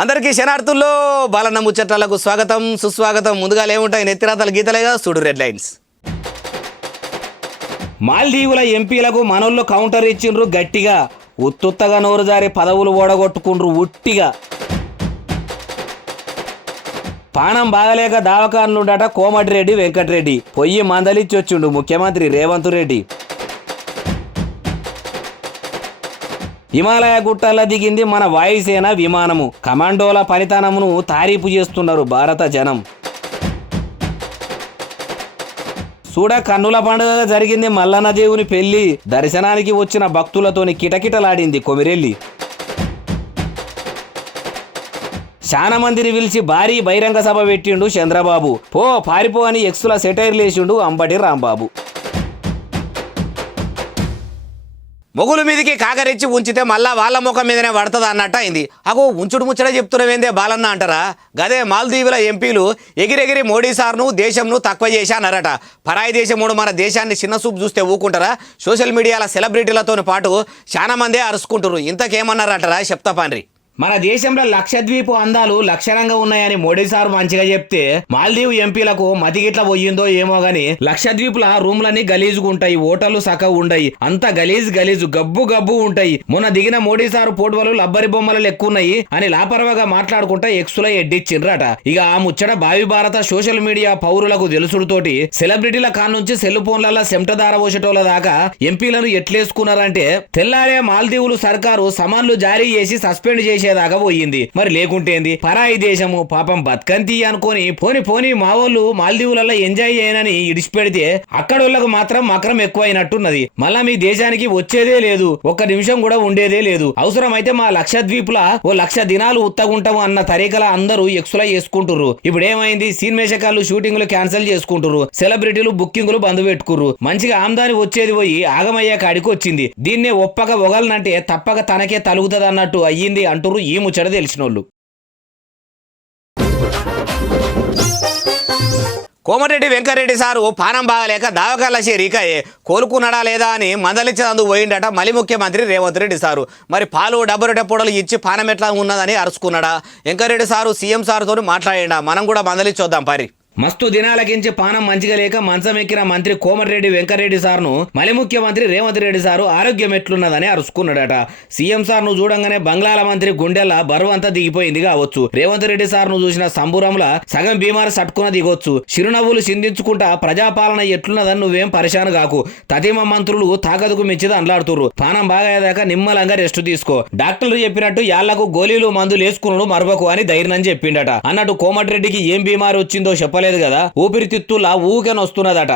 అందరికీ శనార్థుల్లో బాలన్న ముచ్చట్లకు స్వాగతం సుస్వాగతం. ముందుగా ఏముంటాయి నెత్తిరాతల గీతలేగా చూడు రెడ్ లైన్స్. మాల్దీవుల ఎంపీలకు మనోళ్ళు కౌంటర్ ఇచ్చిండ్రు గట్టిగా. ఉత్తుత్తగా నోరు జారి పదవులు ఓడగొట్టుకుండ్రు ఉట్టిగా. పానం బాగలేక దావకాన్లుండట కోమటిరెడ్డి వెంకటరెడ్డి. పొయ్యి మందలిచ్చొచ్చిండు ముఖ్యమంత్రి రేవంత్ రెడ్డి. హిమాలయ గుట్టల్లో దిగింది మన వాయుసేన విమానము. కమాండోల పనితనమును తారీఫు చేస్తున్నారు భారత జనం. చూడ కన్నుల పండుగగా జరిగింది మల్లన్న దేవుని పెళ్లి. దర్శనానికి వచ్చిన భక్తులతోని కిటకిటలాడింది కొమిరెల్లి. చాలా మందిని పిలిచి భారీ బహిరంగ సభ పెట్టిండు చంద్రబాబు. పో పారిపో అని ఎక్స్ల సెటైర్లు వేసిండు అంబటి రాంబాబు. మొగుల మీదకి కాకరిచ్చి ఉంచితే మళ్ళా వాళ్ళ ముఖం మీదనే పడుతుంది అన్నట్టు అయింది. అగో ఉంచుడు ముచ్చట చెప్తున్నావేందే బాలన్న అంటారా? గదే మాల్దీవుల ఎంపీలు ఎగిరెగిరి మోడీ సార్ను దేశంను తక్కువ చేశానరట. పరాయి దేశముడు మన దేశాన్ని చిన్న చూపు చూస్తే ఊకుంటారా? సోషల్ మీడియాల సెలబ్రిటీలతో పాటు చాలా మందే అరుచుకుంటారు. ఇంతకేమన్నారటరా చెప్తా పాండ్రి. మన దేశంలో లక్షద్వీపు అందాలు లక్షణంగా ఉన్నాయని మోడీ సార్ మంచిగా చెప్తే మాల్దీవ్ ఎంపీలకు మతిగిట్ల పోయిందో ఏమో గాని లక్షద్వీపుల రూమ్లన్నీ గలీజుగుంటాయి, హోటళ్లు సక్క ఉండయి, అంత గలీజు గబ్బు గబ్బు ఉంటాయి. మొన్న దిగిన మోడీ సార్ ఫోటోలు లబ్బరి బొమ్మలు లెక్కున్నాయి అని లాపరవగా మాట్లాడుకుంటా ఎక్స్లో ఎడ్డిచ్చిండ్రట. ఇక ఆ ముచ్చట భావి భారత సోషల్ మీడియా పౌరులకు తెలుసుడుతోటి సెలబ్రిటీల కాన్నుంచి సెల్ ఫోన్లలో సెంటదార పోసేటోళ్ళ దాకా ఎంపీలను ఎట్లేసుకున్నారంటే తెల్లారే మాల్దీవులు సర్కారు సమన్లు జారీ చేసి సస్పెండ్ చేసి దాకా పోయింది. మరి లేకుంటేంది పరాయి దేశము పాపం బతుకంతి అనుకొని పోని మా వాళ్ళు మాల్దీవులలో ఎంజాయ్ చేయనని ఇడిచిపెడితే అక్కడోళ్లకు మాత్రం మకరం ఎక్కువైనట్టున్నది. మళ్ళా మీ దేశానికి వచ్చేదే లేదు, ఒక్క నిమిషం కూడా ఉండేదే లేదు. అవసరమైతే మా లక్షద్వీపుల ఓ 1,00,000 దినాలు ఉత్తగుంటాము అన్న తరీకల అందరూ ఎక్స్లా చేసుకుంటుర్రు. ఇప్పుడు ఏమైంది? సీన్ మేషకాలు షూటింగ్లు క్యాన్సిల్ చేసుకుంటుర్రు, సెలబ్రిటీలు బుకింగ్లు బంద్ పెట్టుకుర్రు. మంచిగా ఆమ్దాని వచ్చేది పోయి ఆగమయ్యే కాడికి వచ్చింది. దీన్నే ఒప్పక ఒగలనంటే తప్పక తనకే తలుగుతుంది అన్నట్టు అయ్యింది అంటుర్రు ఈ ముచ్చట తెలిసినోళ్ళు. కోమటిరెడ్డి వెంకటరెడ్డి సారు పానం బాగలేక దావకాల చేరికాయే కోలుకున్నాడా లేదా అని మందలించేందుకు పోయిండట మళ్ళీ ముఖ్యమంత్రి రేవంత్ రెడ్డి సారు. మరి పాలు డబ్బు పొడలు ఇచ్చి పానం ఎట్లా ఉన్నదని అరుచుకున్నాడా? వెంకటరెడ్డి సారు సీఎం సార్తో మాట్లాడిండా? మనం కూడా మందలించొద్దాం పారి. మస్తు దినాలకించి పానం మంచిగా లేక మంచం ఎక్కిన మంత్రి కోమటిరెడ్డి వెంకటరెడ్డి సార్ను మళ్ళీ ముఖ్యమంత్రి రేవంత్ రెడ్డి సారు ఆరోగ్యం ఎట్లున్నదని అరుచుకున్నాడట. సీఎం సార్ను చూడంగానే బంగ్లాల మంత్రి గుండెల బరువు అంతా దిగిపోయింది కావచ్చు. రేవంత్ రెడ్డి సార్ను చూసిన సంబురంలా సగం బీమారు సట్టుకున్న దిగొచ్చు. చిరునవ్వులు చిందించుకుంటా ప్రజాపాలన ఎట్లున్నదని నువ్వేం పరిశాను కాకు. తతిమ మంత్రులు తాగదుకు మించిది అంట్లాడుతుర్రు. పానం బాగయ్యేదాకా నిమ్మలంగా రెస్ట్ తీసుకో. డాక్టర్లు చెప్పినట్టు యాళ్లకు గోళీలు మందులు వేసుకున్నాడు మరవకు అని ధైర్యం చెప్పిండట. అన్నట్టు కోమటిరెడ్డికి ఏం బీమారు వచ్చిందో చెప్పలేదు కదా, ఊపిరితిత్తులా ఊకెనొస్తున్నదట.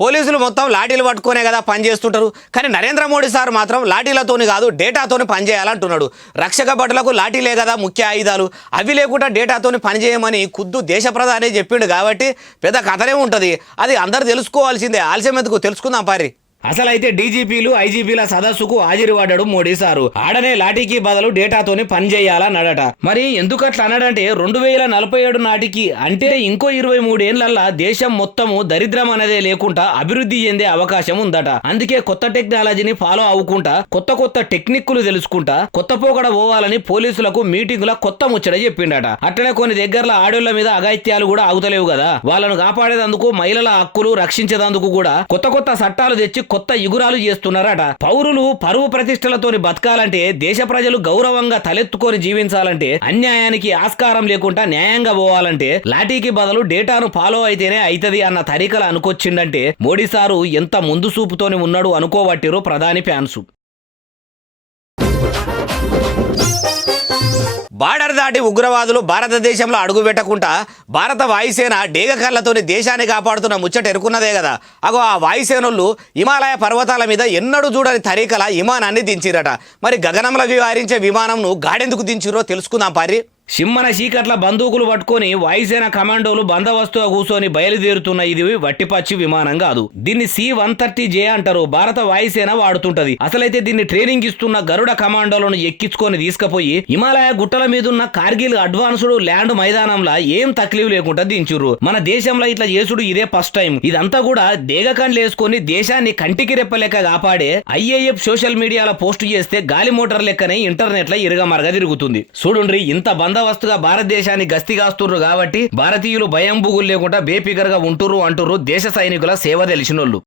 పోలీసులు మొత్తం లాఠీలు పట్టుకునే కదా పనిచేస్తుంటారు. కానీ నరేంద్ర మోడీ సార్ మాత్రం లాఠీలతోని కాదు డేటాతోని పనిచేయాలంటున్నాడు. రక్షక భటులకు లాఠీలే కదా ముఖ్య ఆయుధాలు, అవి లేకుండా డేటాతోని పనిచేయమని ఖుద్దు దేశ ప్రధాని చెప్పిండు. కాబట్టి పెద్ద కథనే ఉంటుంది. అది అందరు తెలుసుకోవాల్సిందే. ఆలస్యం ఎందుకు తెలుసుకుందాం పారి. అసలైతే డీజీపీలు ఐజీపీల సదస్సుకు హాజరుపడ్డాడు మోడీ సారు. ఆడనే లాఠీకి బదులు డేటాతోని పనిచేయాలన్నాడట. మరి ఎందుకట్లా అన్నాడంటే 2047 నాటికి అంటే ఇంకో 23 ఏళ్లల్లా దేశం మొత్తము దరిద్రం అనేదే లేకుండా అభివృద్ధి చెందే అవకాశం ఉందట. అందుకే కొత్త టెక్నాలజీని ఫాలో అవ్వకుండా కొత్త టెక్నిక్లు తెలుసుకుంటా కొత్త పోకడ పోవాలని పోలీసులకు మీటింగుల కొత్త ముచ్చట చెప్పిండట. అట్లనే కొన్ని దగ్గరలో ఆడోళ్ల మీద అఘాయిత్యాలు కూడా ఆగుతలేవు కదా, వాళ్ళను కాపాడేందుకు మహిళల హక్కులు రక్షించేందుకు కూడా కొత్త చట్టాలు తెచ్చి కొత్త యుగురాలు చేస్తున్నారట. పౌరులు పరువు ప్రతిష్టలతోని బతకాలంటే, దేశ ప్రజలు గౌరవంగా తలెత్తుకొని జీవించాలంటే, అన్యాయానికి ఆస్కారం లేకుండా న్యాయంగా పోవాలంటే లాఠీకి బదులు డేటాను ఫాలో అయితేనే అయితది అన్న తరీకలు అనుకొచ్చిందంటే మోడీ సారు ఎంత ముందు చూపుతోని ఉన్నాడు అనుకోబట్టిరో ప్రధాని ఫ్యాన్సు. బార్డర్ దాటి ఉగ్రవాదులు భారతదేశంలో అడుగుపెట్టకుండా భారత వాయుసేన డేగ కళ్ళతోని దేశాన్ని కాపాడుతున్న ముచ్చట ఎరుకున్నదే కదా. అగో ఆ వాయుసేనోళ్ళు హిమాలయ పర్వతాల మీద ఎన్నడూ చూడని తరీకల విమానాన్ని దించిరట. మరి గగనంలో విహరించే విమానంను గాడెందుకు దించిరో తెలుసుకుందాం పారి. సిమ్మన చీకట్ల బందూకులు పట్టుకొని వాయుసేన కమాండోలు బందోబస్తుగా కూర్చొని బయలుదేరుతున్న ఇది వట్టిపచ్చి విమానం కాదు. దీన్ని C-130J అంటారు. భారత వాయుసేన వాడుతుంటది. అసలైతే దీన్ని ట్రైనింగ్ ఇస్తున్న గరుడ కమాండోలను ఎక్కించుకొని తీసుకుపోయి హిమాలయ గుట్టల మీదున్న కార్గిల్ అడ్వాన్స్డ్ ల్యాండ్ మైదానంలో ఏం తక్లీఫ్ లేకుండా దించుర్రు. మన దేశంలో ఇట్లా చేసుడు ఇదే ఫస్ట్ టైం. ఇదంతా కూడా దేగకండ్లు వేసుకొని దేశాన్ని కంటికి రెప్పలేక కాపాడే IAF సోషల్ మీడియాలో పోస్ట్ చేస్తే గాలి మోటార్ లెక్కనే ఇంటర్నెట్ లో ఇరగమరగా తిరుగుతుంది. చూడుండ్రి, ఇంత బందోబస్తుగా భారతదేశాన్ని గస్తీగాస్తుర్రు కాబట్టి భారతీయులు భయం బుగులు లేకుండా బేఫికర్గా ఉంటుర్రు అంటుర్రు దేశ సైనికుల సేవ తెలిసినోళ్ళు.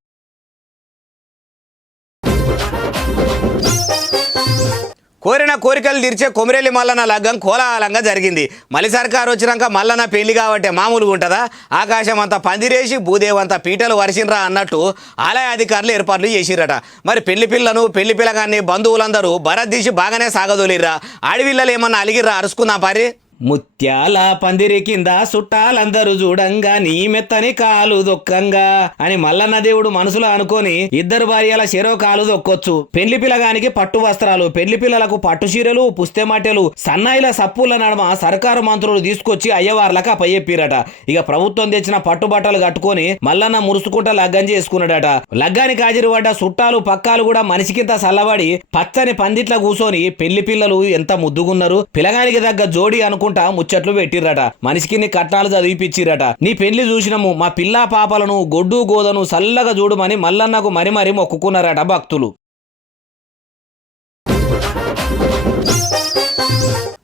కోరిన కోరికలు తీర్చే కొమిరెల్లి మల్లన్న లగ్గం కోలాహలంగా జరిగింది. మళ్ళీ సర్కారు వచ్చినాక మల్లన్న పెళ్లి కాబట్టి మామూలుగా ఉంటుందా? ఆకాశం అంతా పందిరేసి భూదేవంతా పీటలు వరిసినరా అన్నట్టు ఆలయ అధికారులు ఏర్పాట్లు చేసిరట. మరి పెళ్లి పిల్లను పెళ్లి పిల్లగాన్ని బంధువులందరూ భరత్ తీసి బాగానే సాగదోలిర్రా. ఆడవిల్లలు ఏమన్నా అలిగిర్రా? అరుసుకుందాం పారి. ముత్యాల పందిరి కింద చుట్టాలందరూ చూడంగా నీ మెత్తని కాలు దొక్కంగా అని మల్లన్న దేవుడు మనసులో అనుకొని ఇద్దరు భార్యల చెరో కాలు దొక్కొచ్చు. పెళ్లి పిల్లగానికి పట్టు వస్త్రాలు, పెళ్లి పిల్లలకు పట్టు చీరలు, పుస్తెమట్టెలు, సన్నాయిల సప్పుల నడమ సర్కారు మంత్రులు తీసుకొచ్చి అయ్యవార్లకు అప్పయ్యప్పిరట. ఇక ప్రభుత్వం తెచ్చిన పట్టుబట్టలు కట్టుకొని మల్లన్న మురుసుకుంటా లగ్గం చేసుకున్నాడట. లగ్గానికి హాజరుపడ్డ చుట్టాలు పక్కాలు కూడా మనిషికింత సల్లబడి పచ్చని పందిట్ల కూసోని పెళ్లి పిల్లలు ఎంత ముద్దుగున్నారు, పిల్లగానికి తగ్గ జోడి అనుకు ముచ్చట్లు పెట్టిర్రట. మనిషికి కట్నాలు చదివిపిచ్చిరట. నీ పెళ్లి చూసినము, మా పిల్లా పాపలను గొడ్డు గోదను సల్లగా చూడమని మల్లన్నకు మరి మరి మొక్కుకున్నారట భక్తులు.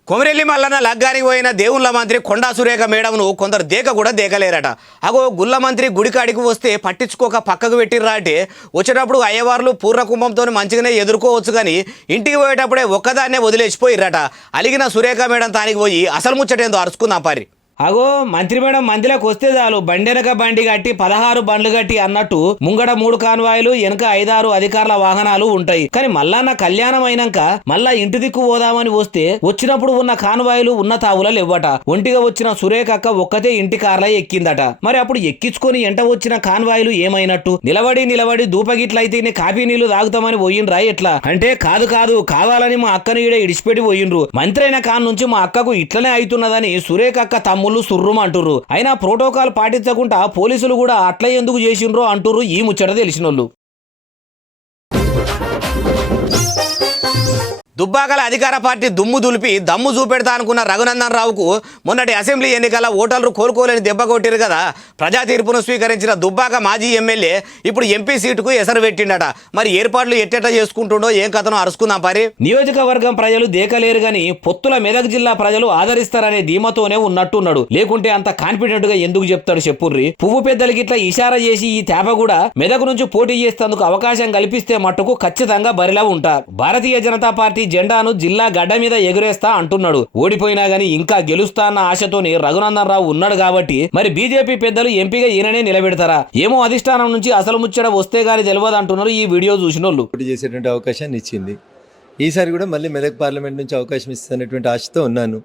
కొమిరెల్లి మల్లన్న లగ్గానికి పోయిన దేవుళ్ళ మంత్రి కొండా సురేఖ మేడంను కొందరు దేక కూడా దేకలేరట. అగో గుళ్ళ మంత్రి గుడికాడికి వస్తే పట్టించుకోక పక్కకు పెట్టిర్రా అంటే వచ్చేటప్పుడు అయ్యవార్లు పూర్ణ కుంభంతో మంచిగానే ఎదుర్కోవచ్చు కానీ ఇంటికి పోయేటప్పుడే ఒక్కదాన్నే వదిలేసిపోయిర్రట. అలిగిన సురేఖ మేడం తానికి పోయి అసలు ముచ్చటేందో అరుచుకుందాం పారి. అగో మంత్రి మేడం మందిలోకి వస్తే చాలు బండెనక బండి కట్టి 16 బండ్లు కట్టి అన్నట్టు ముంగడ 3 కాన్వాయిలు వెనక 5-6 అధికారుల వాహనాలు ఉంటాయి. కానీ మల్లన్న కళ్యాణం అయినాక మళ్ళా ఇంటి దిక్కు పోదామని వస్తే వచ్చినప్పుడు ఉన్న కాన్వాయిలు ఉన్న తావులలో ఇవ్వట. ఒంటిగా వచ్చిన సురేఖక్క ఒక్కతే ఇంటి కార్ల ఎక్కిందట. మరి అప్పుడు ఎక్కించుకొని ఎంట వచ్చిన కాన్వాయిలు ఏమైనట్టు? నిలబడి దూపగిట్లయితే కాఫీ నీళ్లు తాగుతామని పోయిండ్రా ఎట్లా అంటే? కాదు కావాలని మా అక్కని ఈడ ఇడిచిపెట్టి పోయిండ్రు. మంత్రి అయిన కాన్ నుంచి మా అక్కకు ఇట్లనే అవుతున్నదని సురేఖక్క తమ్ముళ్ళు సుర్రుం అంటుర్రు. అయినా ప్రోటోకాల్ పాటించకుండా పోలీసులు కూడా అట్లా ఎందుకు చేసిండ్రో అంటుర్రు ఈ ముచ్చట తెలిసినోళ్ళు. దుబ్బాకల అధికార పార్టీ దుమ్ము దులిపి దమ్ము చూపెడతా అనుకున్న రఘునందన్ రావుకు మొన్నటి అసెంబ్లీ ఎన్నికల ఓటర్లు కోలుకోలేని దెబ్బ కొట్టిరు కదా. ప్రజా తీర్పును స్వీకరించిన దుబ్బాక మాజీ ఎమ్మెల్యే ఇప్పుడు ఎంపీ సీటుకు ఎసరు పెట్టిండట. మరి ఏర్పాట్లు ఎట్టెట్ట చేసుకుంటుండో ఏం కథనో అరుసుకుందాం పారి. నియోజకవర్గం ప్రజలు దేకలేరు గాని పొత్తుల మెదక్ జిల్లా ప్రజలు ఆదరిస్తారనే ధీమతోనే ఉన్నట్టున్నాడు. లేకుంటే అంత కాన్ఫిడెంట్ గా ఎందుకు చెప్తాడు చెప్పుర్రి. పువ్వు పెద్దలకి ఇట్లా ఇషారా చేసి ఈ తేప కూడా మెదక్ నుంచి పోటీ చేసేందుకు అవకాశం కల్పిస్తే మట్టుకు ఖచ్చితంగా బరిలా ఉంటారు. భారతీయ జనతా పార్టీ జెండాను జిల్లా గడ్డ మీద ఎగురేస్తా అంటున్నాడు. ఓడిపోయినా గానీ ఇంకా గెలుస్తా అన్న ఆశతోని రఘునందన్ రావు ఉన్నాడు కాబట్టి మరి బీజేపీ పెద్దలు ఎంపీగా ఈయననే నిలబెడతారా ఏమో? అధిష్టానం నుంచి అసలు ముచ్చట వస్తే గానీ తెలియదు అంటున్నారు ఈ వీడియో చూసినోళ్ళు. పోటీ చేసేటువంటి అవకాశాన్ని ఇచ్చింది. ఈసారి కూడా మళ్ళీ మెదక్ పార్లమెంట్ నుంచి అవకాశం ఇస్తున్నటువంటి ఆశతో ఉన్నాను.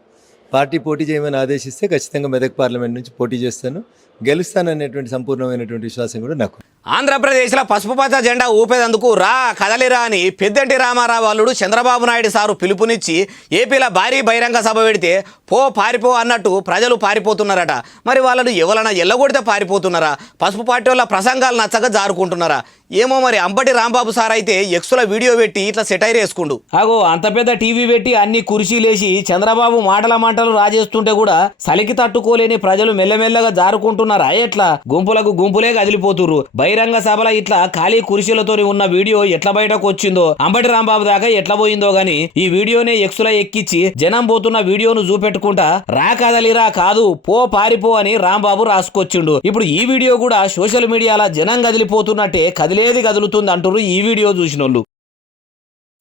పార్టీ పోటీ చేయమని ఆదేశిస్తే ఖచ్చితంగా మెదక్ పార్లమెంట్ నుంచి పోటీ చేస్తాను, గెలుస్తాననేటువంటి సంపూర్ణమైనటువంటి విశ్వాసం కూడా నాకు. ఆంధ్రప్రదేశ్లో పసుపు పచ్చ జెండా ఊపేందుకు రా కదలిరా అని పెద్దంటి రామారావు అల్లుడు చంద్రబాబు నాయుడు సారు పిలుపునిచ్చి ఏపీలో భారీ బహిరంగ సభ పెడితే పారిపో అన్నట్టు ప్రజలు పారిపోతున్నారట. మరి వాళ్ళను ఎవరైనా ఎల్లగొడితే పారిపోతున్నారా? పసుపు పార్టీ వాళ్ళ ప్రసంగాలు నచ్చక జారుకుంటున్నారా? ఏమో మరి. అంబటి రాంబాబు సార్ అయితే ఎక్స్లో వీడియో పెట్టి ఇట్లా సెటైర్ వేసుకుండు. అగో అంత పెద్ద టీవీ పెట్టి అన్ని కుర్చీలేసి చంద్రబాబు మాటలు రాజేస్తుంటే కూడా సలికి తట్టుకోలేని ప్రజలు మెల్లమెల్లగా జారుకుంటున్నారా ఎట్లా? గుంపులే కదిలిపోతుర్రు. బహిరంగ సభల ఇట్లా ఖాళీ కుర్చీలతో ఉన్న వీడియో ఎట్లా బయటకు వచ్చిందో, అంబటి రాంబాబు దాకా ఎట్లా పోయిందో గాని ఈ వీడియోనే ఎక్స్లో ఎక్కించి జనం పోతున్న వీడియోను చూపెట్టుకుంటా రా కదలిరా కాదు పారిపో అని రాంబాబు రాసుకొచ్చిండు. ఇప్పుడు ఈ వీడియో కూడా సోషల్ మీడియాలో జనం కదిలిపోతున్నట్టే కదిలేది కదులుతుంది అంటారు ఈ వీడియో చూసినోళ్ళు.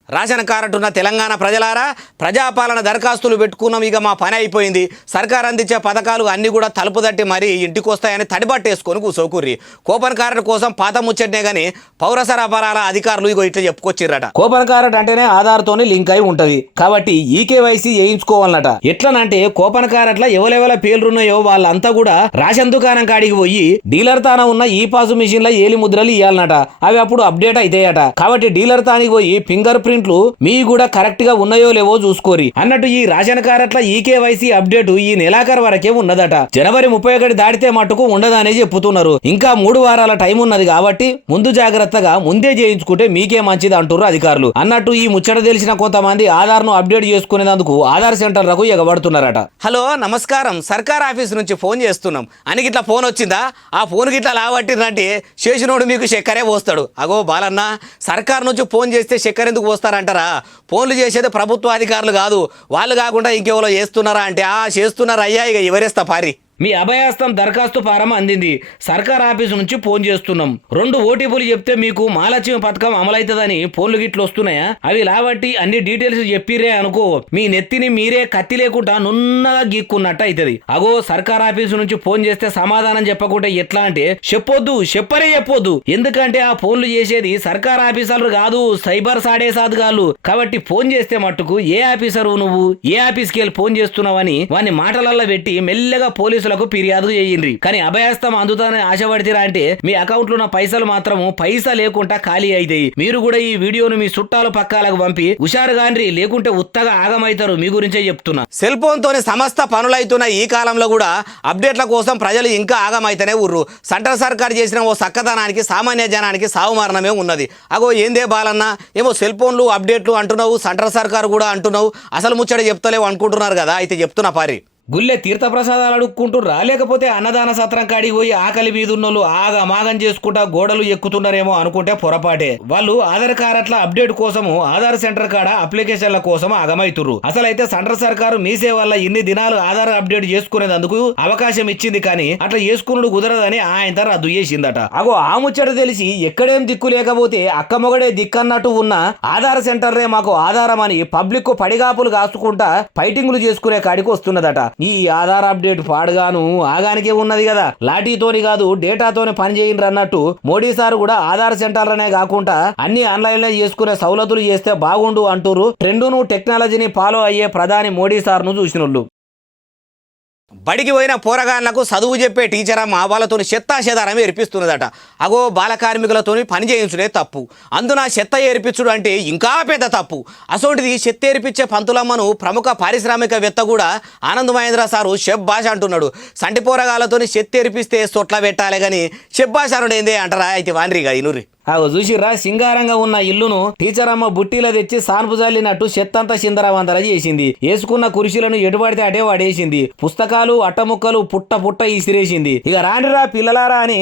రేషన్ కార్డు ఉన్న తెలంగాణ ప్రజలారా, ప్రజాపాలన దరఖాస్తులు పెట్టుకున్నాం, ఇక మా పని అయిపోయింది. సర్కార్ అందించే పథకాలు అన్నీ కూడా తలుపు తట్టి మరీ ఇంటికి వస్తాయని తడిబట్టేసుకొని కూసోకుర్రి. కూపన్ కార్డు కోసం పాత ముచ్చట్నే కానీ పౌర సరఫరాల అధికారులు ఇగో ఇట్లా చెప్పుకొచ్చిర్రట. కూపన్ కార్డు అంటేనే ఆధార్తోనే లింక్ అయి ఉంటది కాబట్టి ఈకేవైసీ చేయించుకోవాలన్నట. ఎట్లనంటే కూపన్ కార్డుల ఎవరెవల పేర్లున్నాయో వాళ్ళంతా కూడా రేషన్ దుకాణం కాడికి పోయి డీలర్ తాన ఉన్న ఈ పాసు మిషన్ల ఏలి ముద్రలు ఇవ్వాలన్నట. అవి అప్పుడు అప్డేట్ అవుతాయట. కాబట్టి డీలర్ తానికి పోయి ఫింగర్ ప్రింట్ పాయింట్లు మీ కూడా కరెక్ట్ గా ఉన్నాయో లేవో చూసుకోరి అన్నట్టు ఈ రేషన్ కార్డుల ఈకేవైసీ అప్డేట్ ఈ నెలాఖరు వరకే ఉన్నదట. జనవరి 31 దాటితే మట్టుకు ఉండదనే చెప్పుతున్నారు. ఇంకా 3 వారాల టైం ఉన్నది కాబట్టి ముందు జాగ్రత్తగా ముందే చేయించుకుంటే మీకే మంచిది అంటున్నారు అధికారులు. అన్నట్టు ఈ ముచ్చట తెలిసిన కొంతమంది ఆధార్ ను అప్డేట్ చేసుకునేందుకు ఆధార్ సెంటర్లకు ఎగబడుతున్నారట. హలో నమస్కారం, సర్కార్ ఆఫీస్ నుంచి ఫోన్ చేస్తున్నాం అని గిట్లా ఫోన్ వచ్చిందా? ఆ ఫోన్ గిట్లా లావట్టిందంటే శేషునోడు మీకు చక్కెరే పోస్తాడు. అగో బాలన్న, సర్కార్ నుంచి ఫోన్ చేస్తే చక్కెర ఎందుకు పోస్తారంటారా? ఫోన్లు చేసేది ప్రభుత్వ అధికారులు కాదు, వాళ్ళు కాకుండా ఇంకెవరో చేస్తున్నారా అంటే చేస్తున్నారా అయ్యా, ఇక ఎవరేస్తా పారి. మీ అభయాస్తం దరఖాస్తు ఫారం అందింది. సర్కార్ ఆఫీసు నుంచి ఫోన్ చేస్తున్నాం. 2 ఓటీపీలు చెప్తే మీకు మహాలక్ష్మి పథకం అమలవుతుందని ఫోన్లు గిట్లు వస్తున్నాయా? అవి లాబట్టి అన్ని డీటెయిల్స్ చెప్పిరే అనుకో, మీ నెత్తిని మీరే కత్తి లేకుండా నున్నగా గీక్కున్నట్టు అవుతుంది. అగో సర్కార్ ఆఫీసు నుంచి ఫోన్ చేస్తే సమాధానం చెప్పకుంటే ఎట్లా అంటే చెప్పొద్దు. ఎందుకంటే ఆ ఫోన్లు చేసేది సర్కార్ ఆఫీసర్లు కాదు, సైబర్ సాడేసాదుగాళ్ళు. కాబట్టి ఫోన్ చేస్తే మట్టుకు ఏ ఆఫీసరు నువ్వు, ఏ ఆఫీస్కి వెళ్ళి ఫోన్ చేస్తున్నావని వాని మాటలల్లో పెట్టి మెల్లగా పోలీసు ఫిర్యాదు చేయండి. కానీ అభయాస్తం అందుతానని ఆశపడితేరా అంటే మీ అకౌంట్ లో ఉన్న పైసలు మాత్రము పైసా లేకుండా ఖాళీ అయితాయి. మీరు కూడా ఈ వీడియోను మీ చుట్టాలు పక్కాలకు పంపి హుషారుగాండ్రి, లేకుంటే ఉత్తగా ఆగమైతారు. మీ గురించే చెప్తున్నా. సెల్ ఫోన్ తోనే సమస్త పనులైతున్న ఈ కాలంలో కూడా అప్డేట్ల కోసం ప్రజలు ఇంకా ఆగమైతేనే ఉర్రు. సెంట్రల్ సర్కార్ చేసిన ఓ సక్కదనానికి సామాన్య జనానికి సావుమారణమే ఉన్నది. అగో ఏందే బాలన్న, ఏమో సెల్ ఫోన్లు అప్డేట్లు అంటున్నావు, సెంట్రల్ సర్కార్ కూడా అంటున్నావు, అసలు ముచ్చట చెప్తలేవు అనుకుంటున్నారు కదా. అయితే చెప్తున్నా పారి. గుళ్ళె తీర్థప్రసాదాలు అడుక్కుంటుర్రా, లేకపోతే అన్నదాన సత్రం కాడికి పోయి ఆకలి మీదున్నోళ్ళు ఆగమాగం చేసుకుంటా గోడలు ఎక్కుతున్నారేమో అనుకుంటే పొరపాటే. వాళ్ళు ఆధార్ కార్డుల అప్డేట్ కోసము ఆధార్ సెంటర్ కాడ అప్లికేషన్ల కోసం ఆగమైతుర్రు. అసలైతే సెంట్రల్ సర్కారు మీ సేవల్ల ఇన్ని దినాలు ఆధార్ అప్డేట్ చేసుకునేందుకు అవకాశం ఇచ్చింది, కానీ అట్లా చేసుకున్నాడు కుదరదని ఆయన రద్దు చేసిందట. అగో ఆ ముచ్చట తెలిసి ఎక్కడేం దిక్కు లేకపోతే అక్కమొగడే దిక్కన్నట్టు ఉన్న ఆధార్ సెంటర్లే మాకు ఆధారం అని పబ్లిక్ పడిగాపులు కాసుకుంటా ఫైటింగ్లు చేసుకునే కాడికి వస్తున్నదట. ఈ ఆధార్ అప్డేట్ పాడుగాను ఆగానికే ఉన్నది కదా, లాఠీతోని కాదు డేటాతోని పని చేయండి అన్నట్టు మోడీ సార్ కూడా ఆధార్ సెంటర్లనే కాకుండా అన్ని ఆన్లైన్ లో చేసుకునే సౌలతులు చేస్తే బాగుండు అంటూరు. ట్రెండును టెక్నాలజీని ఫాలో అయ్యే ప్రధాని మోడీ సార్ ను చూసినోళ్ళు. బడికి పోయిన పోరగాళ్లకు చదువు చెప్పే టీచర్ అమ్మ వాళ్ళతో చెత్తాచెదారం ఏర్పిస్తున్నదట. అగో బాల కార్మికులతో పని చేయించుడే తప్పు, అందున చెత్త ఏర్పించుడు అంటే ఇంకా పెద్ద తప్పు. అసోంటిది చెత్త ఏర్పించే పంతులమ్మను ప్రముఖ పారిశ్రామికవేత్త కూడా ఆనంద్ మహేంద్ర సారు షెఫ్ భాష అంటున్నాడు. సంటి పోరగాళ్లతో చెత్త ఏర్పిస్తే సొట్ల పెట్టాలి కానీ షెఫ్ భాష అనుడేందే అంటారా? అయితే వాన్రిగా ఇనురి. చూసిర్రా, సింగారంగా ఉన్న ఇల్లును టీచర్ అమ్మ బుట్టీలో తెచ్చి సాన్పు జల్లినట్టు చెత్తంతా చిందరవందర చేసింది. వేసుకున్న కుర్చీలను ఎటుపడితే అటే వాడేసింది. పుస్తకాలు అట్టముక్కలు పుట్ట ఇసిరేసింది. ఇక రాండిరా పిల్లలారా అని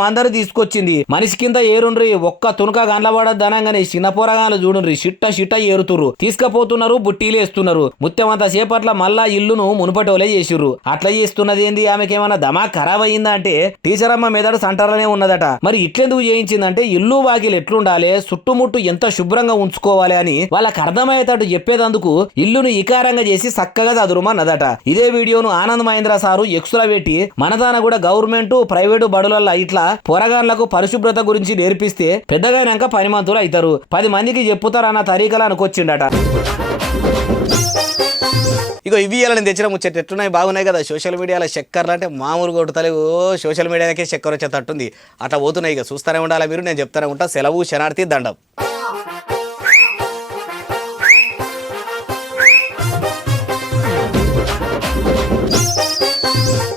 మందరు తీసుకొచ్చింది. మనిషి కింద ఏరుండ్రి, ఒక్క తునక గండ్లబడద్దనంగానే చిన్న పోరగాలు చూడుండ్రి షిట్ట ఏరుతుర్రు, తీసుకపోతున్నారు, బుట్టీలేస్తున్నారు. ముత్యమంత సేపట్ల మళ్ళా ఇల్లును మునుపటోలే చేసిర్రు. అట్లా చేస్తున్నది ఏంది? ఆమెకేమన్నా దమా ఖరాబ్ అయిందా అంటే టీచర్ అమ్మ మెదడు సంటర్లనే ఉన్నదట. మరి ఇట్లెందుకు చేయించిందంటే ఇల్లు వాకిలు ఎట్లుండాలి, చుట్టుముట్టు ఎంత శుభ్రంగా ఉంచుకోవాలి అని వాళ్ళకి అర్థమయ్యేటట్టు చెప్పేదందుకు ఇల్లును ఇకారంగా చేసి చక్కగా చదురుమన్నదట. ఇదే వీడియోను ఆనంద్ మహేంద్ర సారు ఎక్స్ట్రా పెట్టి మనదాన కూడా గవర్నమెంట్ ప్రైవేటు బడులల్లో ఇట్లా పోరగాళ్లకు పరిశుభ్రత గురించి నేర్పిస్తే పెద్దగానాక పనిమంతులు అవుతారు, 10 మందికి చెప్పుతారన్న తరీకలు అనుకొచ్చిండట. ఇగో ఇవి నేను తెచ్చిన ముచ్చట ఎట్లున్నాయి, బాగున్నాయి కదా. సోషల్ మీడియాలో చక్కర్లు అంటే మామూలు కొట్టుతలేవు, సోషల్ మీడియాకే చక్కర వచ్చేటట్టుంది. అట్లా పోతున్నాయి. ఇక చూస్తూనే ఉండాలి మీరు, నేను చెప్తానే ఉంటా. సెలవు, శనార్థి, దండం.